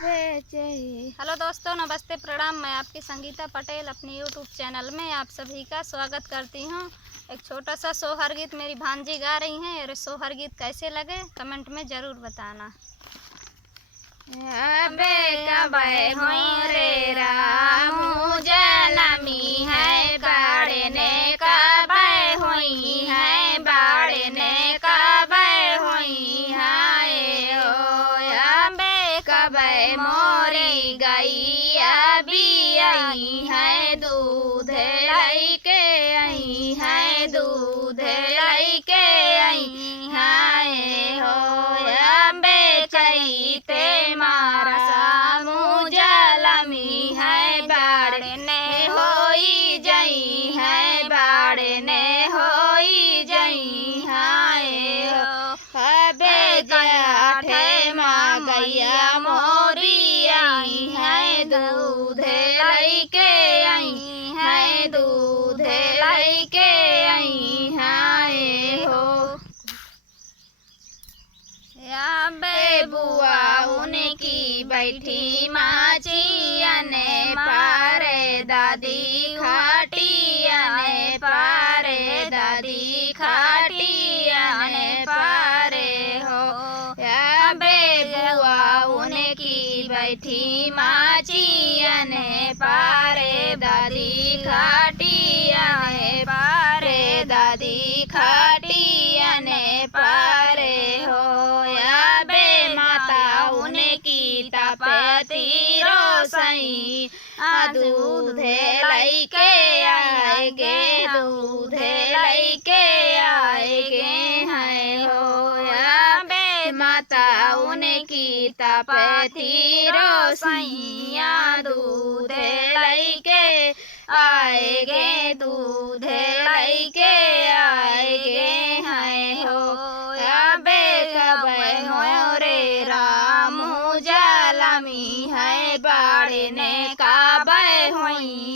Hello दोस्तों, नमस्ते, प्रणाम। मैं आपकी संगीता पटेल अपनी यूट्यूब चैनल में आप सभी का स्वागत करती हूँ। एक छोटा सा सोहर गीत मेरी भांजी गा रही हैं और सोहर गीत कैसे लगे कमेंट में ज़रूर बताना। अबे कबे होरे रामू जनमी है बाड़े ने कबे होई है बाड़े ने कबे होई है ओ अबे कबे मोरी गई अभी आई है दूध लैके आई है दूध लैके आई है हो अबे चैते मारा सामू जलमी है बाड़े ने होई जई है बाड़े ने होई जई है हो अबे जाठे माँ गैया मोरी आई है दूध लैके आई है दूध लैके आई है हो अबे बुआ उनकी बैठी माचियने पारे दादी खाटियने पारे दादी खाटियने पारे हो अबे बुआ उनकी बैठी माचियने पारे दादी खाटियने पारे दादी खाटियने पारे हो अबे माता उनकी तपती रोसई दूध लैके आएगे दूध लैके आएगे हैं हो अबे माता उनकी तपती रोसैया दूध लैके आएगे दूध लैके आएगे हैं हो अबे कबे हो रे रामू जलमी है बाड़े ने कबे होई